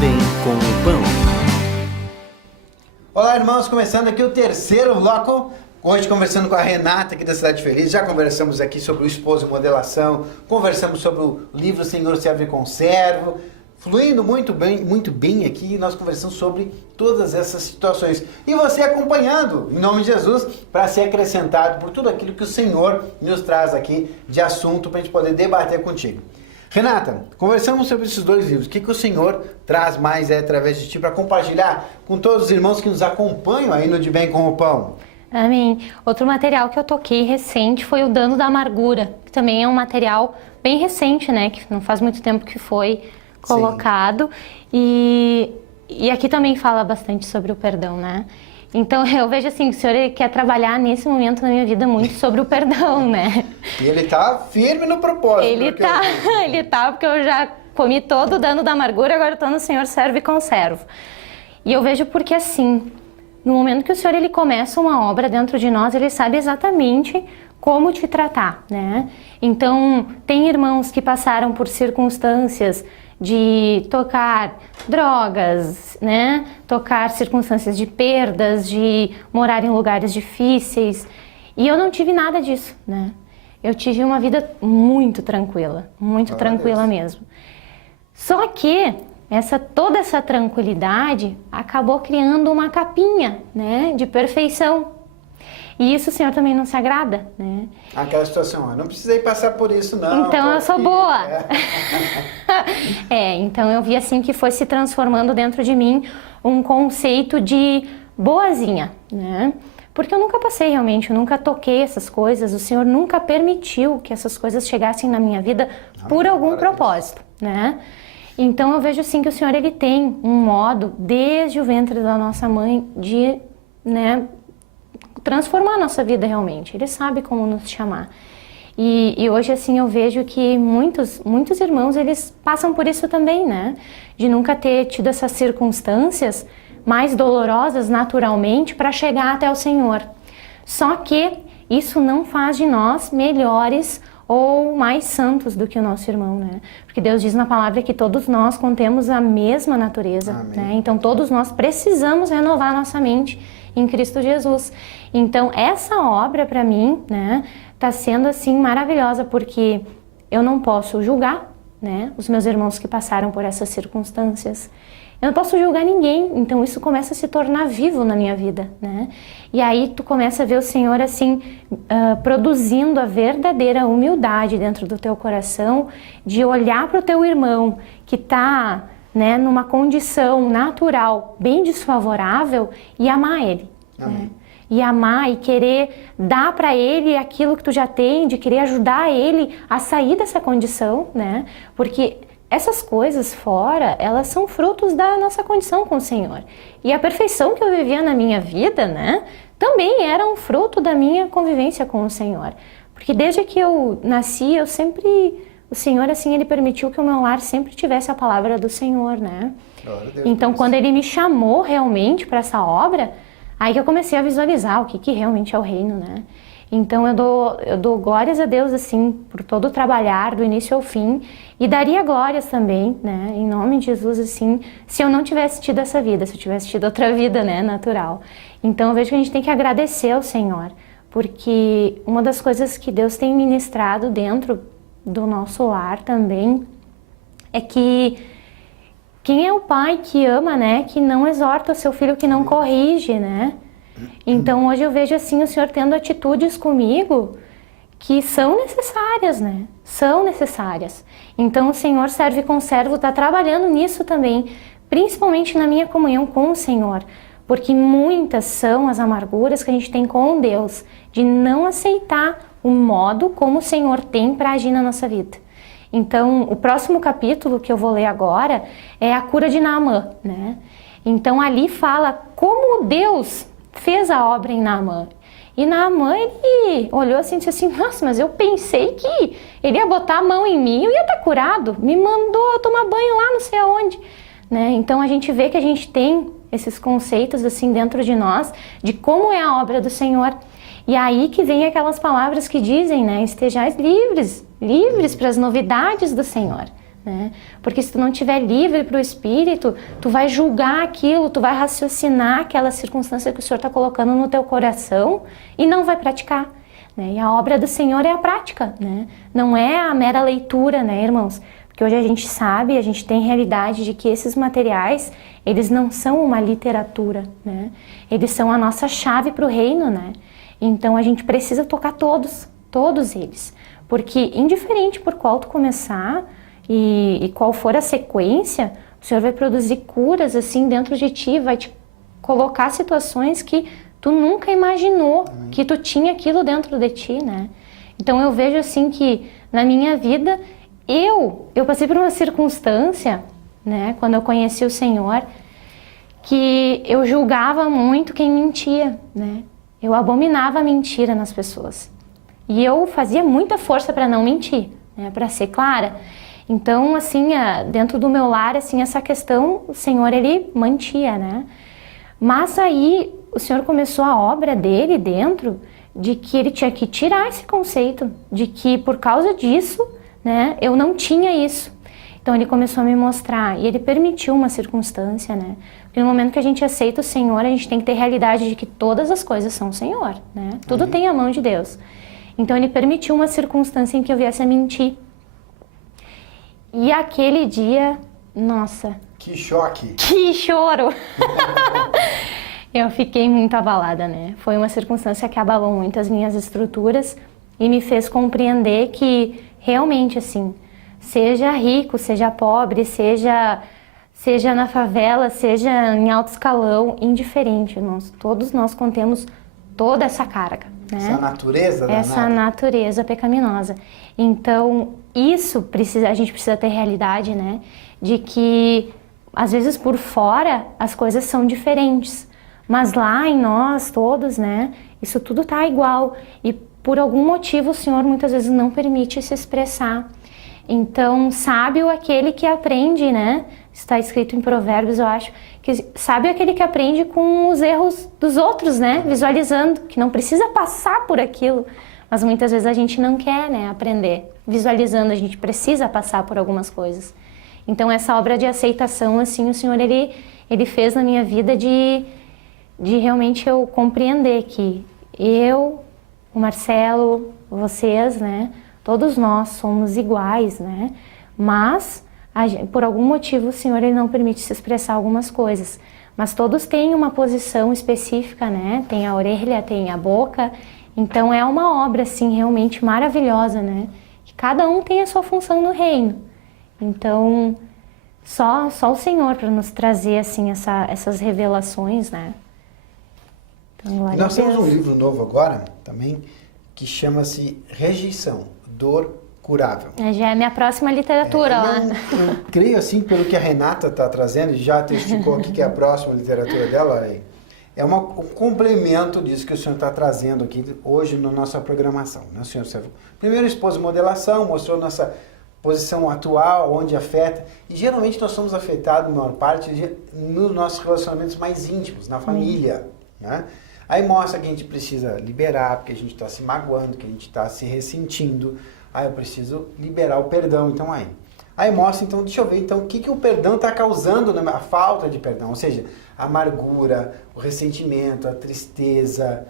Bem com o Pão. Olá, irmãos, começando aqui o terceiro bloco. Hoje conversando com a Renata aqui da Cidade Feliz. Já conversamos aqui sobre o esposo e modelação, conversamos sobre o livro Senhor Serve e Conservo. Fluindo muito bem aqui, nós conversamos sobre todas essas situações. E você acompanhando, em nome de Jesus, para ser acrescentado por tudo aquilo que o Senhor nos traz aqui de assunto para a gente poder debater contigo. Renata, conversamos sobre esses dois livros. O que o Senhor traz mais através de ti para compartilhar com todos os irmãos que nos acompanham aí no De Bem com o Pão? Amém. Outro material que eu toquei recente foi o Dano da Amargura, que também é um material bem recente, né? Que não faz muito tempo que foi colocado. E aqui também fala bastante sobre o perdão, né? Então eu vejo assim, que o Senhor ele quer trabalhar nesse momento na minha vida muito sobre o perdão, né? E ele tá firme no propósito. Ele tá, porque eu já comi todo o dano da amargura, agora eu tô no Senhor Serve e Conservo. E eu vejo porque assim, no momento que o Senhor ele começa uma obra dentro de nós, ele sabe exatamente como te tratar, né? Então, tem irmãos que passaram por circunstâncias de tocar drogas, né? Tocar circunstâncias de perdas, de morar em lugares difíceis. E eu não tive nada disso, né? Eu tive uma vida muito tranquila mesmo. Só que toda essa tranquilidade acabou criando uma capinha, né? De perfeição. E isso o Senhor também não se agrada, né? Aquela situação, eu não precisei passar por isso, não. Então eu sou boa. Então eu vi assim que foi se transformando dentro de mim um conceito de boazinha, né? Porque eu nunca passei realmente, eu nunca toquei essas coisas, o Senhor nunca permitiu que essas coisas chegassem na minha vida por algum propósito, né? Então eu vejo assim que o Senhor ele tem um modo, desde o ventre da nossa mãe, de, né, transformar a nossa vida realmente. Ele sabe como nos chamar. E hoje, assim, eu vejo que muitos irmãos, eles passam por isso também, né? De nunca ter tido essas circunstâncias mais dolorosas naturalmente para chegar até o Senhor. Só que isso não faz de nós melhores ou mais santos do que o nosso irmão, né? Porque Deus diz na palavra que todos nós contemos a mesma natureza, né? Então todos nós precisamos renovar nossa mente em Cristo Jesus. Então essa obra para mim, né, tá sendo assim maravilhosa, porque eu não posso julgar, né, os meus irmãos que passaram por essas circunstâncias. Eu não posso julgar ninguém, então isso começa a se tornar vivo na minha vida, né? E aí tu começa a ver o Senhor assim, produzindo a verdadeira humildade dentro do teu coração, de olhar para o teu irmão que tá, né, numa condição natural bem desfavorável e amar ele. Né? E amar e querer dar para ele aquilo que tu já tem, de querer ajudar ele a sair dessa condição, né? Porque essas coisas fora, elas são frutos da nossa condição com o Senhor. E a perfeição que eu vivia na minha vida, né, também era um fruto da minha convivência com o Senhor. Porque desde que eu nasci, o Senhor, assim, Ele permitiu que o meu lar sempre tivesse a palavra do Senhor, né? Então, quando Ele me chamou realmente para essa obra, aí que eu comecei a visualizar o que realmente é o reino, né? Então, eu dou glórias a Deus, assim, por todo o trabalhar, do início ao fim, e daria glórias também, né, em nome de Jesus, assim, se eu não tivesse tido essa vida, se eu tivesse tido outra vida, né, natural. Então, eu vejo que a gente tem que agradecer ao Senhor, porque uma das coisas que Deus tem ministrado dentro do nosso lar também é que quem é o pai que ama, né, que não exorta o seu filho, que não corrige, né? Então hoje eu vejo assim o Senhor tendo atitudes comigo que são necessárias, né? São necessárias. Então o Senhor Serve e Conservo está trabalhando nisso também, principalmente na minha comunhão com o Senhor, porque muitas são as amarguras que a gente tem com Deus, de não aceitar o modo como o Senhor tem para agir na nossa vida. Então o próximo capítulo que eu vou ler agora é a cura de Naamã, né? Então ali fala como Deus fez a obra em Naamã. E Naamã, ele olhou assim e disse assim, nossa, mas eu pensei que ele ia botar a mão em mim e eu ia estar curado. Me mandou eu tomar banho lá não sei aonde. Né? Então a gente vê que a gente tem esses conceitos assim dentro de nós, de como é a obra do Senhor. E aí que vem aquelas palavras que dizem, né, estejais livres para as novidades do Senhor. né? Porque se tu não estiver livre para o Espírito, tu vai julgar aquilo, tu vai raciocinar aquela circunstância que o Senhor está colocando no teu coração e não vai praticar, né? E a obra do Senhor é a prática, né? Não é a mera leitura, né, irmãos? Porque hoje a gente sabe, a gente tem realidade de que esses materiais, eles não são uma literatura, né? Eles são a nossa chave para o reino, né? Então a gente precisa tocar todos eles. Porque indiferente por qual tu começar e qual for a sequência, o Senhor vai produzir curas assim dentro de ti, vai te colocar situações que tu nunca imaginou que tu tinha aquilo dentro de ti, né? Então eu vejo assim que na minha vida eu passei por uma circunstância, né, quando eu conheci o Senhor, que eu julgava muito quem mentia, né? Eu abominava a mentira nas pessoas. E eu fazia muita força para não mentir, né, para ser clara. Então, assim, dentro do meu lar, assim, essa questão, o Senhor, ele mantia, né? Mas aí, o Senhor começou a obra dele dentro de que ele tinha que tirar esse conceito, de que por causa disso, né, eu não tinha isso. Então, ele começou a me mostrar, e ele permitiu uma circunstância, né? Porque no momento que a gente aceita o Senhor, a gente tem que ter realidade de que todas as coisas são o Senhor, né? Tudo tem a mão de Deus. Então, ele permitiu uma circunstância em que eu viesse a mentir. E aquele dia, nossa... Que choque! Que choro! Eu fiquei muito abalada, né? Foi uma circunstância que abalou muito as minhas estruturas e me fez compreender que, realmente, assim, seja rico, seja pobre, seja na favela, seja em alto escalão, indiferente, todos nós contemos toda essa carga, né? Essa natureza danada. Essa natureza pecaminosa. Então, a gente precisa ter realidade, né? De que, às vezes, por fora, as coisas são diferentes. Mas lá em nós todos, né? Isso tudo tá igual. E por algum motivo o Senhor muitas vezes não permite se expressar. Então, sábio aquele que aprende, né? Está escrito em Provérbios, eu acho, que sábio aquele que aprende com os erros dos outros, né? Visualizando, que não precisa passar por aquilo. Mas muitas vezes a gente não quer, né, aprender. Visualizando, a gente precisa passar por algumas coisas. Então, essa obra de aceitação, assim, o Senhor, ele fez na minha vida de realmente eu compreender que eu, o Marcelo, vocês, né, todos nós somos iguais, né? Mas, por algum motivo, o Senhor, ele não permite se expressar algumas coisas. Mas todos têm uma posição específica, né? Tem a orelha, tem a boca. Então, é uma obra, assim, realmente maravilhosa, né? Que cada um tem a sua função no reino. Então, só o Senhor para nos trazer, assim, essas revelações, né? Então, glória a Deus. Nós temos um livro novo agora, também, que chama-se Rejeição, Dor Curável. Já é minha próxima literatura lá. Eu creio, assim, pelo que a Renata está trazendo, já testificou aqui que é a próxima literatura dela, um complemento disso que o senhor está trazendo aqui hoje na nossa programação, né, senhor Sérgio? Primeiro, expôs modelação, mostrou nossa posição atual, onde afeta, e geralmente nós somos afetados, na maior parte, nos nossos relacionamentos mais íntimos, na família, né? Aí mostra que a gente precisa liberar, porque a gente está se magoando, que a gente está se ressentindo. Aí eu preciso liberar o perdão, então Aí mostra, então, deixa eu ver, então, o que o perdão está causando, né? A falta de perdão, ou seja, a amargura, o ressentimento, a tristeza,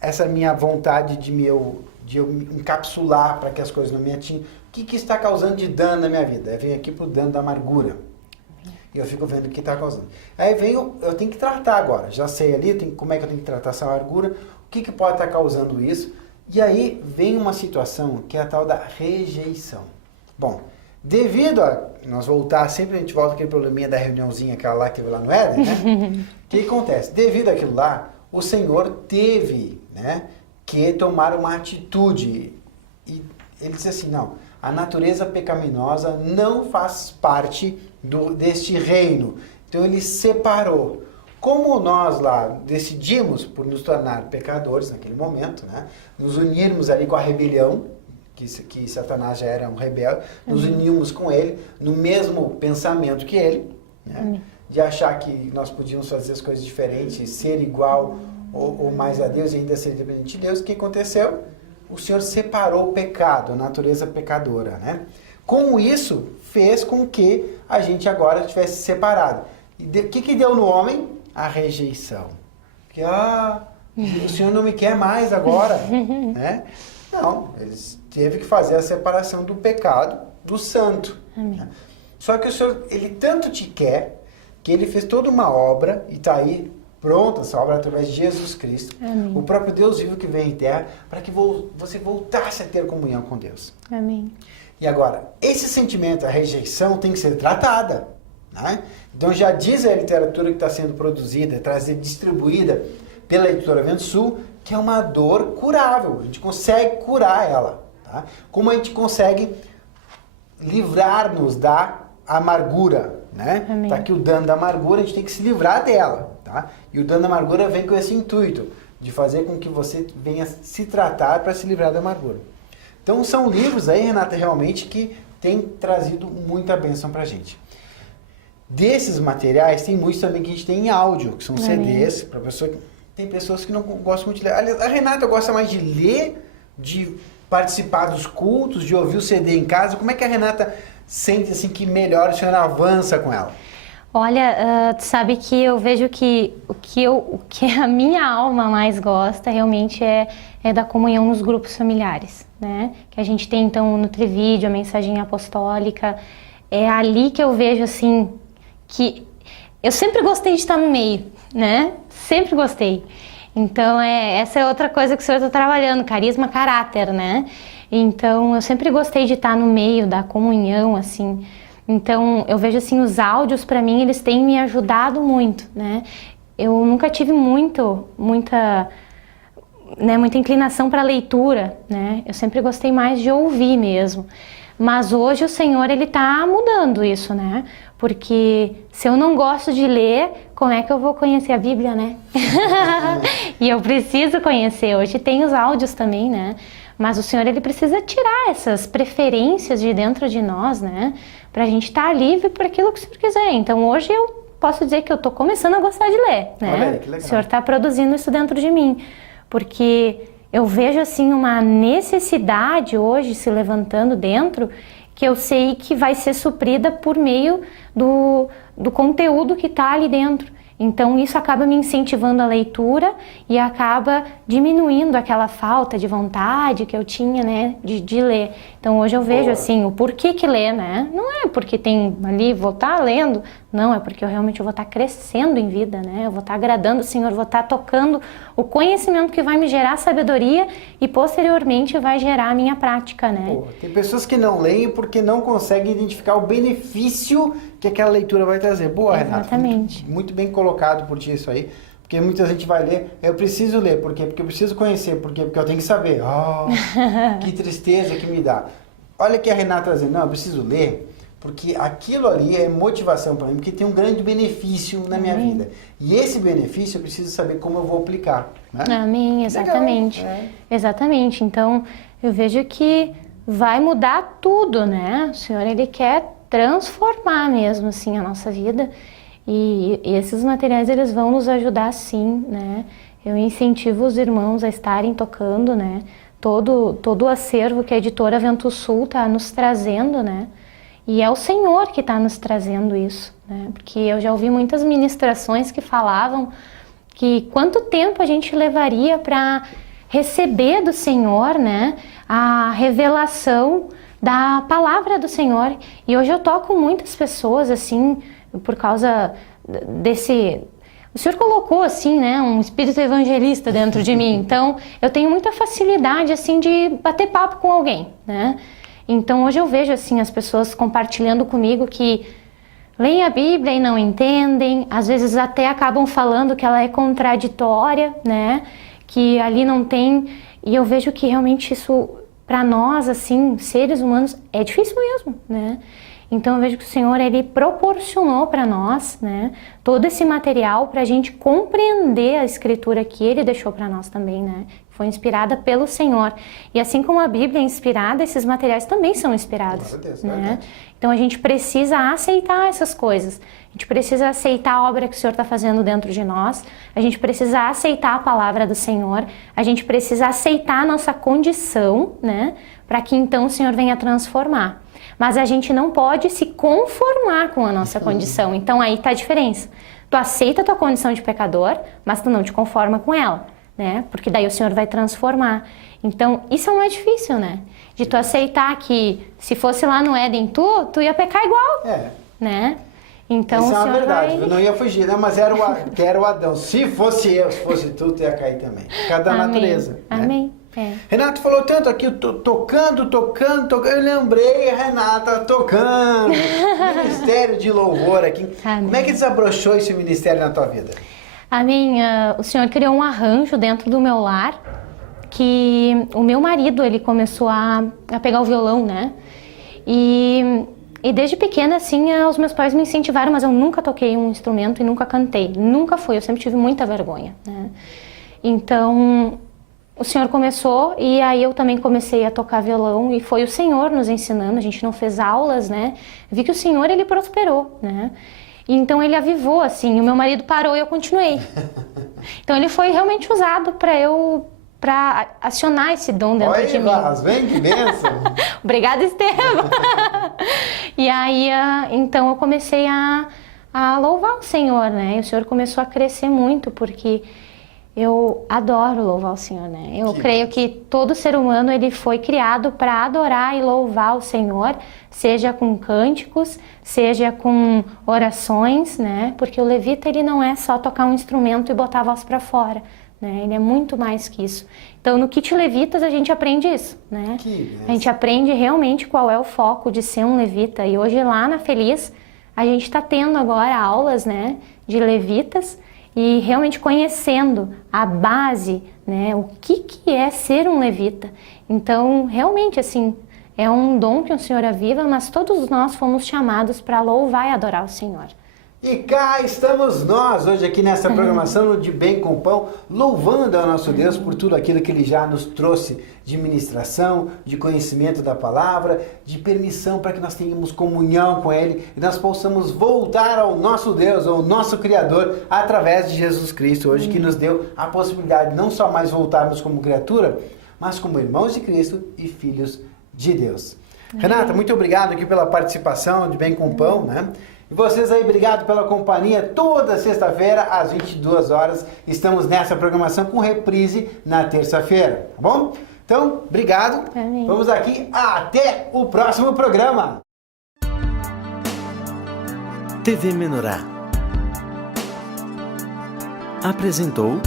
essa minha vontade de eu encapsular para que as coisas não me atinjam. O que está causando de dano na minha vida? Aí vem aqui para o dano da amargura. E eu fico vendo o que está causando. Aí eu tenho que tratar agora. Já sei ali como é que eu tenho que tratar essa amargura, o que pode estar causando isso. E aí vem uma situação que é a tal da rejeição. Bom, devido a nós voltar, sempre a gente volta aquele probleminha da reuniãozinha, aquela lá que teve lá no Éden, né? O que acontece? Devido àquilo lá, o Senhor teve, né, que tomar uma atitude. E ele disse assim, não, a natureza pecaminosa não faz parte deste reino. Então ele separou. Como nós lá decidimos por nos tornar pecadores naquele momento, né, nos unirmos ali com a rebelião, que Satanás já era um rebelde, nos unimos com ele no mesmo pensamento que ele, né, de achar que nós podíamos fazer as coisas diferentes, ser igual ou mais a Deus e ainda ser independente de Deus. O que aconteceu? O Senhor separou o pecado, a natureza pecadora, né? com isso, fez com que a gente agora tivesse separado. E o que deu no homem? A rejeição. Que, o Senhor não me quer mais agora. Né? Não, ele teve que fazer a separação do pecado do santo. Né? Só que o Senhor, ele tanto te quer, que ele fez toda uma obra, e está aí pronta essa obra através de Jesus Cristo, Amém. O próprio Deus vivo que vem em terra, para que você voltasse a ter comunhão com Deus. Amém. E agora, esse sentimento, a rejeição, tem que ser tratada. Né? Então já diz a literatura que está sendo produzida, trazida, distribuída pela Editora Vento Sul, que é uma dor curável. A gente consegue curar ela. Tá? Como a gente consegue livrar-nos da amargura. Né? Tá aqui o dano da amargura, a gente tem que se livrar dela. Tá? E o dano da amargura vem com esse intuito, de fazer com que você venha se tratar para se livrar da amargura. Então são livros aí, Renata, realmente que tem trazido muita bênção pra gente. Desses materiais, tem muitos também que a gente tem em áudio, que são CDs, para pessoa. Tem pessoas que não gostam muito de ler. Aliás, a Renata gosta mais de ler, de participar dos cultos, de ouvir o CD em casa. Como é que a Renata sente assim que melhor o senhor avança com ela? Olha, tu sabe que eu vejo que o que a minha alma mais gosta realmente é da comunhão nos grupos familiares, né? Que a gente tem então o Nutrivídeo, a mensagem apostólica. É ali que eu vejo assim que eu sempre gostei de estar no meio, né? Sempre gostei. Então essa é outra coisa que o senhor está trabalhando, carisma, caráter, né? Então eu sempre gostei de estar no meio da comunhão, assim. Então, eu vejo assim, os áudios, para mim, eles têm me ajudado muito, né? Eu nunca tive muita inclinação para leitura, né? Eu sempre gostei mais de ouvir mesmo. Mas hoje o Senhor, ele tá mudando isso, né? Porque se eu não gosto de ler, como é que eu vou conhecer a Bíblia, né? E eu preciso conhecer. Hoje tem os áudios também, né? Mas o Senhor, ele precisa tirar essas preferências de dentro de nós, né? Pra gente estar livre para aquilo que o Senhor quiser. Então, hoje eu posso dizer que eu tô começando a gostar de ler, né? Olha aí, que legal. O Senhor tá produzindo isso dentro de mim. Porque eu vejo, assim, uma necessidade hoje se levantando dentro que eu sei que vai ser suprida por meio do conteúdo que tá ali dentro. Então, isso acaba me incentivando a leitura e acaba diminuindo aquela falta de vontade que eu tinha, né, de ler. Então, hoje eu vejo, assim, o porquê que ler, né? Não é porque tem ali, vou estar lendo, não, é porque eu realmente vou estar crescendo em vida, né? Eu vou estar agradando o Senhor, vou estar tocando o conhecimento que vai me gerar sabedoria e, posteriormente, vai gerar a minha prática, né? Tem pessoas que não leem porque não conseguem identificar o benefício que aquela leitura vai trazer. Boa, Renata. Exatamente. Muito bem colocado por ti isso aí. Porque muita gente vai ler, eu preciso ler, por quê? Porque eu preciso conhecer, por quê? Porque eu tenho que saber. Que tristeza que me dá. Olha que a Renata dizendo, não, eu preciso ler, porque aquilo ali é motivação para mim, porque tem um grande benefício na minha vida. E esse benefício eu preciso saber como eu vou aplicar. Né? Amém, exatamente. Legal, Exatamente. Então, eu vejo que vai mudar tudo, né? O Senhor, ele quer transformar mesmo, assim, a nossa vida. E esses materiais, eles vão nos ajudar, sim, né? Eu incentivo os irmãos a estarem tocando, né? Todo o acervo que a Editora Vento Sul está nos trazendo, né? E é o Senhor que está nos trazendo isso, né? Porque eu já ouvi muitas ministrações que falavam que quanto tempo a gente levaria para receber do Senhor, né? A revelação da palavra do Senhor. E hoje eu toco muitas pessoas, assim, por causa desse... O Senhor colocou, assim, né, um espírito evangelista dentro de mim. Então, eu tenho muita facilidade, assim, de bater papo com alguém, né? Então, hoje eu vejo, assim, as pessoas compartilhando comigo que leem a Bíblia e não entendem. Às vezes até acabam falando que ela é contraditória, né? Que ali não tem... E eu vejo que realmente isso, para nós, assim, seres humanos, é difícil mesmo, né? Então eu vejo que o Senhor, ele proporcionou para nós, né, todo esse material para a gente compreender a Escritura que ele deixou para nós também, né? Foi inspirada pelo Senhor. E assim como a Bíblia é inspirada, esses materiais também são inspirados, né? Então a gente precisa aceitar essas coisas. A gente precisa aceitar a obra que o Senhor está fazendo dentro de nós. A gente precisa aceitar a palavra do Senhor. A gente precisa aceitar a nossa condição, né? Para que então o Senhor venha transformar. Mas a gente não pode se conformar com a nossa condição. Então aí tá a diferença. Tu aceita a tua condição de pecador, mas tu não te conforma com ela, né? Porque daí o Senhor vai transformar. Então isso é o mais difícil, né? De tu aceitar que se fosse lá no Éden tu ia pecar igual, né? Então isso o é uma Senhor verdade, vai... eu não ia fugir, né? Mas era o Adão. Se fosse eu, se fosse tu ia cair também. Cada natureza. Né? Amém. É. Renato falou tanto aqui, tocando. Eu lembrei, a Renata tocando. Ministério de louvor aqui. Amém. Como é que desabrochou esse ministério na tua vida? Amém. O Senhor criou um arranjo dentro do meu lar que o meu marido, ele começou a pegar o violão, né? E desde pequena, assim, os meus pais me incentivaram, mas eu nunca toquei um instrumento e nunca cantei. Nunca foi, eu sempre tive muita vergonha, né? Então, o Senhor começou e aí eu também comecei a tocar violão e foi o Senhor nos ensinando, a gente não fez aulas, né? Vi que o Senhor, ele prosperou, né? Então ele avivou, assim, o meu marido parou e eu continuei. Então ele foi realmente usado para acionar esse dom dentro de mim. Vem que bênção! Obrigada, Estevam! E aí, então eu comecei a louvar o Senhor, né? E o Senhor começou a crescer muito, porque eu adoro louvar o Senhor, né? Eu creio que todo ser humano, ele foi criado para adorar e louvar o Senhor, seja com cânticos, seja com orações, né? Porque o levita, ele não é só tocar um instrumento e botar a voz para fora, né? Ele é muito mais que isso. Então, no Kit Levitas, a gente aprende isso, né? A gente aprende realmente qual é o foco de ser um levita. E hoje, lá na Feliz, a gente está tendo agora aulas, né, de levitas e realmente conhecendo a base, né, o que é ser um levita. Então, realmente, assim, é um dom que o Senhor aviva, mas todos nós fomos chamados para louvar e adorar o Senhor. E cá estamos nós, hoje aqui nessa programação no De Bem com Pão, louvando ao nosso Deus por tudo aquilo que Ele já nos trouxe de ministração, de conhecimento da palavra, de permissão para que nós tenhamos comunhão com Ele e nós possamos voltar ao nosso Deus, ao nosso Criador, através de Jesus Cristo, hoje que nos deu a possibilidade de não só mais voltarmos como criatura, mas como irmãos de Cristo e filhos de Deus. Renata, muito obrigado aqui pela participação de Bem com Pão, né? E vocês aí, obrigado pela companhia. Toda sexta-feira, às 22 horas, estamos nessa programação com reprise na terça-feira, tá bom? Então, obrigado. Amém. Vamos aqui, até o próximo programa. TV Menorá apresentou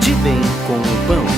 De Bem com o Pão.